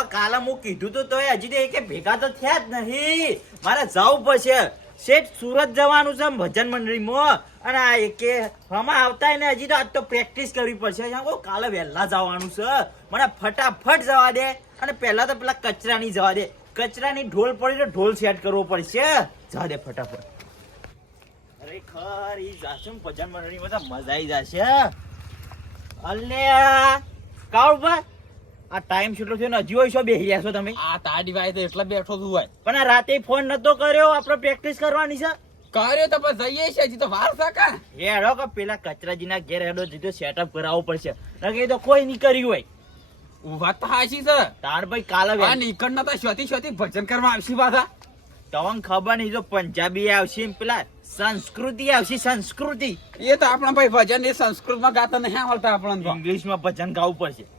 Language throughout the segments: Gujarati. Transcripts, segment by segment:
હવે કાલે હું કીધું તો તોય હજી તો ભેગા તો થયા જ નહીં. મારે જવું પડશે. શેઠ સુરત જવાનું છે ભજન મંડળીમાં. અને આ એકે હમણાં આવતા ને હજી તો આજ તો પ્રેક્ટિસ કરવી પડશે. કાલે વહેલા જવાનું છે. મને ફટાફટ જવા દે. અને પહેલા તો પેલા કચરાની જવા દે. કચરાની ઢોલ પડી તો ઢોલ સેટ કરવો પડશે. જવા દે ફટાફટ. ખરેખર ખરી જાશું ભજન મંડળીમાં તો મજા આવી જશે. અલ્યા. કાળુભા આ ટાઈમ કેટલો થયો ને હજી હોય છો બેહી રહ્યા છો તમે? આ તા વાય તો એટલે બેઠો છું હોય. પણ આ રાતે ફોન નતો કર્યો આપણે પ્રેક્ટિસ કરવાની છે. કર્યો તો પણ જઈએ છે હજી તો વાર સાકા હેડો કે પેલા કચરાજીના ઘેર હેડો જીતો સેટઅપ કરાવવું પડશે. નકે તો કોઈ નહીં કર્યું હોય. વાત તો હાચી છે. તાર ભાઈ કાલે આ નીકળ નતા તો શોતી શોથી ભજન કરવા આવશે પાછા. તમને ખબર નહીં જો પંજાબી આવશે પેલા સંસ્કૃતિ આવશે સંસ્કૃતિ. એ તો આપણા ભાઈ ભજન એ સંસ્કૃતમાં ગાતા નહીં આવડતા આપણને. ઇંગ્લિશમાં ભજન ગાવું પડશે.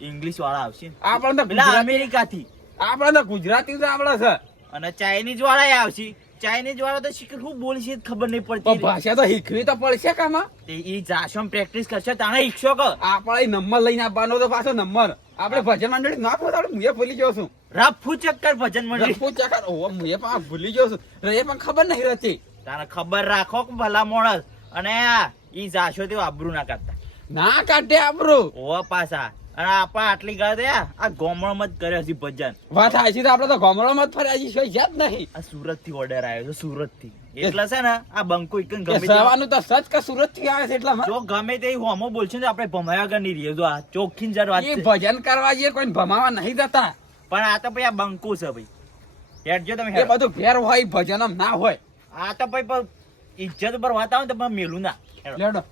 ઇંગ્લિશ વાળા આવશે આપણને પેલા અમેરિકાથી. આપણને ગુજરાતી તો આપણા છે. અને ચાઇનીઝ વાળા આવશે. ચાઇનીઝ વાળા તો શીખર શું બોલશે ખબર નહીં પડતી. ભાષા તો શીખવી તો પડશે કામાં. તે ઈ જાશો પ્રેક્ટિસ કરશે તાણે ઈચ્છો કે? આપણે નંબર લઈને આપવાનો તો પાછો નંબર. આપણે ભજન મંડળી ના પોતાડે આપણે મુએ ભૂલી ગયો છું. રફુ ચક્કર ભજન મંડળી. રફુ ચક્કર? ઓ મુએ પણ ભૂલી ગયો છું. રે પણ ખબર નહીં રહેતી. તારે ખબર રાખો કે ભલા મોણસ. અને આ ઈ જાશો તે આબરૂ ના કરતા ના કાઢે આબરૂ. ઓ પાછા. અને આપણે આટલી ગયા દે આ ગોમણમાં જ કર્યો છે ભજન. વાત તો આપણે તો ગામડામાં જ ફર્યા છીએ કોઈ યાદ નહીં. આ સુરતથી ઓર્ડર આવ્યો છે સુરતથી એટલે છે ને આ બંકો એક ગમે જવાનું તો સચ કે સુરતથી આવે છે જો ગમે તે હોમો બોલશે ને આપણે ભમાયા વગર નહીં રહીએ. જો આ ચોખ્ખી જ વાત છે. ભજન કરવા જઈએ કોઈ ભમાવા નહીં જતા. પણ આ તો ભાઈ આ બંકુ છે ભાઈ. હેડજો તમે એ બધું ફેર હોય ભજન ના હોય. આ તો ભાઈ ઈજ્જત ઇજ્જત પર વાત આવે ને તો મેલું ના. હેડો.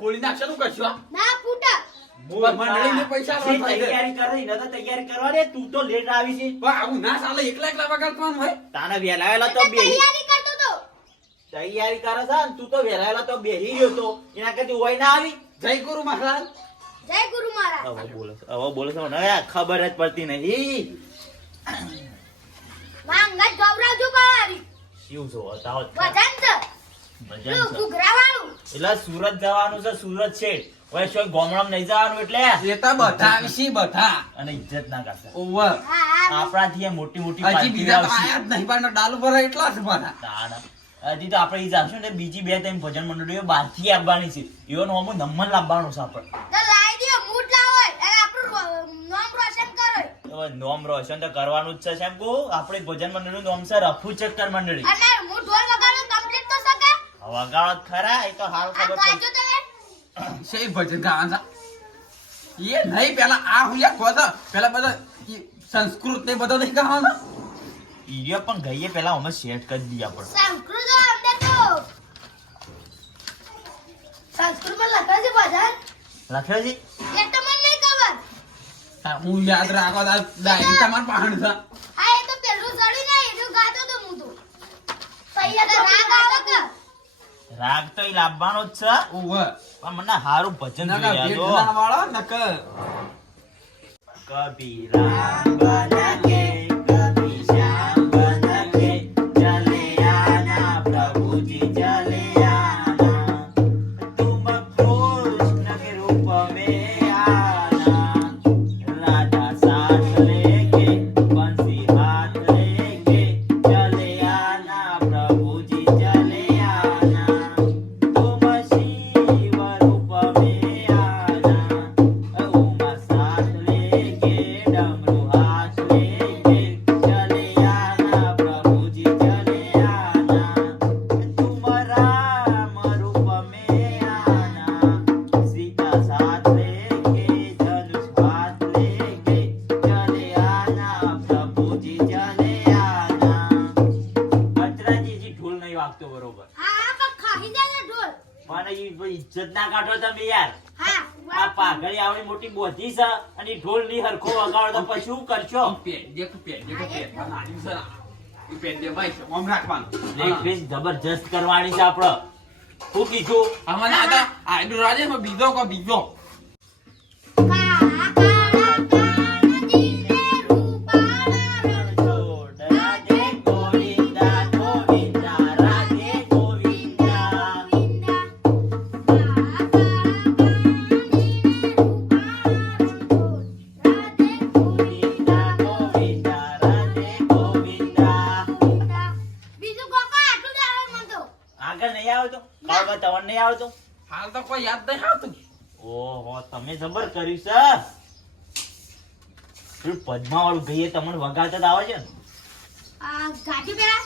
ફોડી નાખશે નું કશું ના ફૂટા. મંડળીને પૈસા. તૈયારી કરો એને તો તૈયારી કરવા દે તું તો લેટ આવી છે. પણ આવું ના ચાલે એકલા એકલા વગાડવાનું હોય? તાને વહેલા વહેલા તો તો તૈયારી કરતો તો. તૈયારી કરે છે તું તો વહેલા વહેલા તો બેહી રહ્યો તો. એના કરતી હોય ના આવી. જય ગુરુ મહારાજ. જય ગુરુ મહારાજ. હવે બોલો હવે બોલે છે ખબર જ પડતી નહીં. માંગત ગૌરાવજો શિવ જ. એટલે સુરત જવાનું છે સુરત છે શું ગોમડામાં નહીં જવાનું એટલે? એ તો બધા વિશે બધા. અને ઇજ્જત ના કરતા. ઓવર. હા હા. આપણાથી મોટી મોટી હજી બીજા આયા જ નહીં પણ ડાલ પર એટલા જ બધા હજી તો આપણે ઈ જાશું ને બીજી બે ત્રણ ભજન મંડળીઓ બહારથી આવવાની છે. એવો નોમો નંબર લાવવાનો છે આપણે. તો લાવી દ્યો મૂડ લાવો. અને આપણું રો- નામ રોશન કરો. હવે નોમ રોશન તો કરવાનું જ છે સાહેબ. કહું આપણે ભજન મંડળનું નોમ છે રફુ ચક્કર મંડળી અને હું ઢોલ વગાડું કમ્પ્લીટ તો શકે વગાડો ખરા એ તો હાલ ખબર પડી. છે ભજન ગાવા એ નહીં પેલા આ હુયા ખોદા પેલા બધા સંસ્કૃત ને બધા નહીં ગાવાના? ઈયો પણ ગઈએ પેલા અમે સેટ કરી દઈએ આપણે સંસ્કૃત તો લખે છે બજાર લખ્યો છે? એ તો મને નહીં ખબર. હું યાદ રાખો આ ડાયરી તમાર પાહણ છે. હા એ તો પેલું સડી નહીં એટલું ગાતો તો હું તો. તૈયાર તો રાગ આવે કે રાગ તો ઈ લાવવાનો જ છે. ઓવે પણ મને હારું ભજન નકા જોઈએ વાળો નકર. કભી મોટી બોધી છે અને ઢોલની હરખો વગાડો તો પછી શું કરશો? પેટ દેખ પેટ નાની ભાઈ ઓમ રાખવાનું. જબરજસ્ત કરવાની છે આપડે શું કીધું? હતા. આ એનું રાજે બીજો કો બીજો. તો કોઈ યાદ નહીં આવતું ઓહો તમે જબર કર્યું છે. પેલું પદ્માવાળું ભાઈએ તમને વગાડતા જ આવે છે ને? આ પેલા?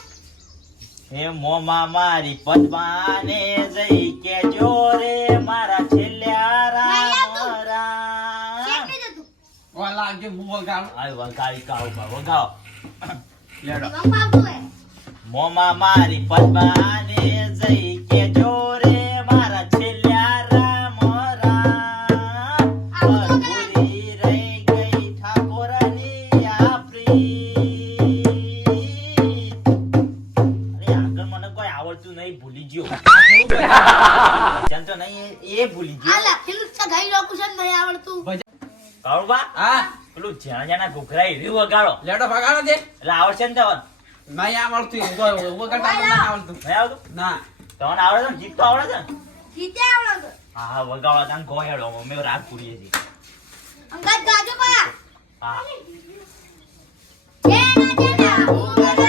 હે મોમાં મારી પદ્માને જઈ કે જોરે મારા છેલ્લા રામ શેક રામ નહીં જતું. ઓ લાગે વગાડું. આય વગાડી કાવ વગાવો લેડો. મોમાં મારી પદ્માને જઈ હા? પેલું જ્યાં જ્યાં ઘૂઘરા એવી વગાડો. લેડો વગાડો દે. એટલે આવડશે ને તમને નહીં આવડતું એવું તો વગાડતા તો નહીં આવડતું. નહીં આવડતું? ના. તમને આવડે છે ને? ગીત તો આવડે છે ને? જીતે આવડે છે. હા હા વગાડો તાન ગોહેડો મમ્મી રાત પૂરીએ છીએ. અંગત ગાજો પા. હા. જેના જેના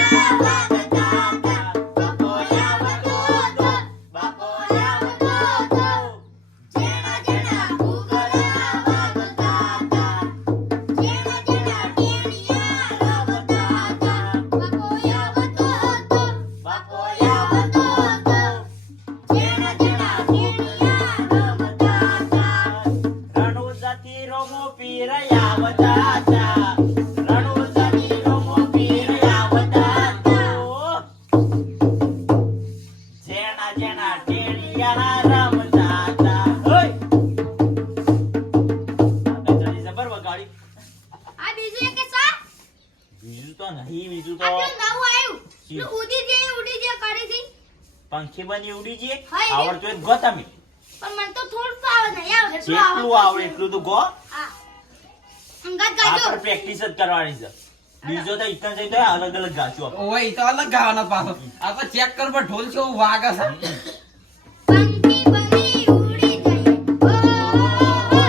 બની ઉડી જઈએ. એ- આવડતું હોય ગો તમે. પણ મને તો થોડું તો આવડે નહીં આવડે એટલું જેટલું આવડે એટલું તો ગો. હા. આપણે પ્રેક્ટિસ જ કરવાની છે. બીજો તો ઇતન જઈ તો અલગ અલગ ગાચો ઓય ઈ તો અલગ ગાવાનો પાછો. આ તો ચેક કર પર ઢોલ છે વાગે છે. પંખી બની ઉડી જઈએ ઓ, ઓ, ઓ.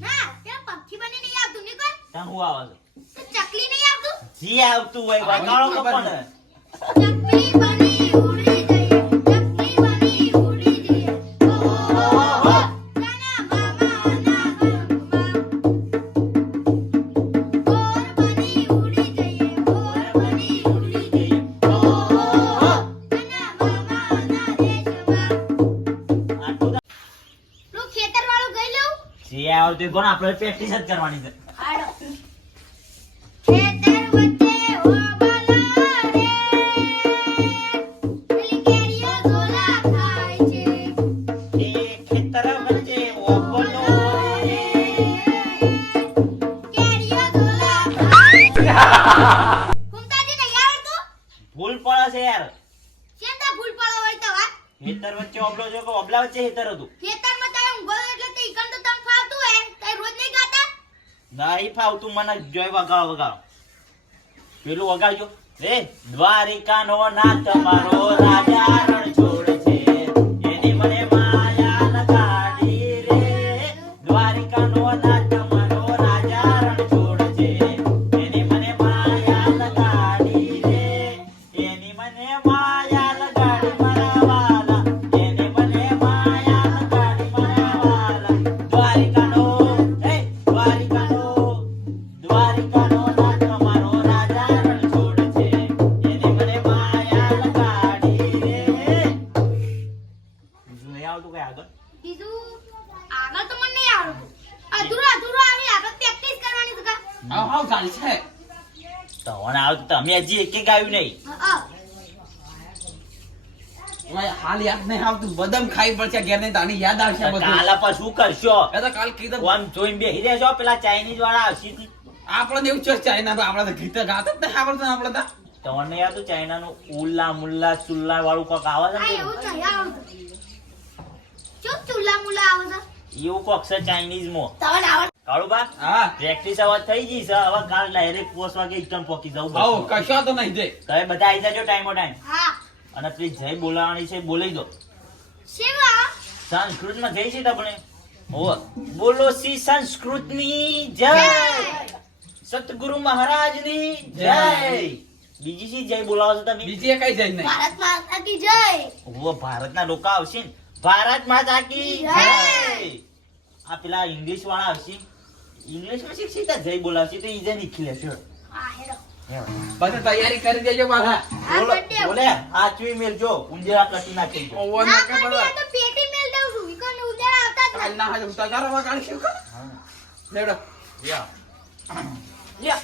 ના ત્યાં પંખી બની નહીં આવતું નહીં કોઈ? ત્યાં હું આવે છે. ચકલી નહીં આવતું? જે આવતું હોય તો ચકલી આવતું હોય કોણ આપણે પ્રેક્ટિસ જ કરવાની છે? ભૂલ પડે છે યાર. શેનતા ફૂલ પડો હોય તો વાત? ખેતર વચ્ચે ઓબલો જો કે ઓબલા વચ્ચે ખેતર હતું ખેતરમાં તારે ઊંઘો એટલે તે ઈકણ તો તને ફાવતું હોય. તારે રોજ નહીં ગાતા? નહીં ફાવતું મને જોઈ વગાવ વગાવ. પેલું વગાડજો રે દ્વારિકાનો ના તમારો રાજા તમને આવતું તમે હજી એક ગાયું નહીં. હા, હા. ભાઈ, હાલ યાદ નહીં આવતું. બદામ ખાઈ પડશે ઘેર નહીં તો યાદ આવશે બધું. પર શું કરશો? એ તો કાલ કીધું. આમ જોઈને બેહી રહેશો? પેલા ચાઇનીઝ વાળા આવશે તી. એવું છે ચાઇના તો આપણે તો ગીત ગાતા જ નહીં આવડતું આપણે તો. તમને યાદ ચાઇના નું ઉલ્લા મુલ્લા ચુલ્લા વાળું કોક આવે છે એવું કોક છે ચાઇનીઝમાં કાળુબા હા. પ્રેક્ટિસ હવે થઈ ગઈ છે. હવે કાલ ડાયરેક્ટ પોસ્ટ વાગે એકદમ પોકી જવું આવો કશો તો નહીં જઈ તમે બધા આવી જજો ટાઈમો ટાઈમ હા. અને પેલી જય બોલાવાની છે બોલાવી દો. શેવા સંસ્કૃતમાં જય છે તમને? ઓ બોલો શ્રી સંસ્કૃતની જય. સતગુરુ મહારાજની જય. બીજી શી જય બોલાવો છો તમે? બીજી કઈ જય નહીં. ભારત માતા કી જય. ઓ ભારતના લોકો આવશે ને. ભારત માતા કી જય. જય. આ પેલા ઇંગ્લિશ વાળા આવશે. બોલાવશે તો લેશે તૈયારી કરી દેજો પાછા બોલો બોલે હાચવી મેલજો ઊંધેરા કટી નાખી ઓવર ના કે કાઢી, બધા આ તો પેટી મેલ દઉં છું. ઈકોને ઉંદર આવતા જ ના હાજર ઉતારો વગાડશું કા હા. લેડો યા યા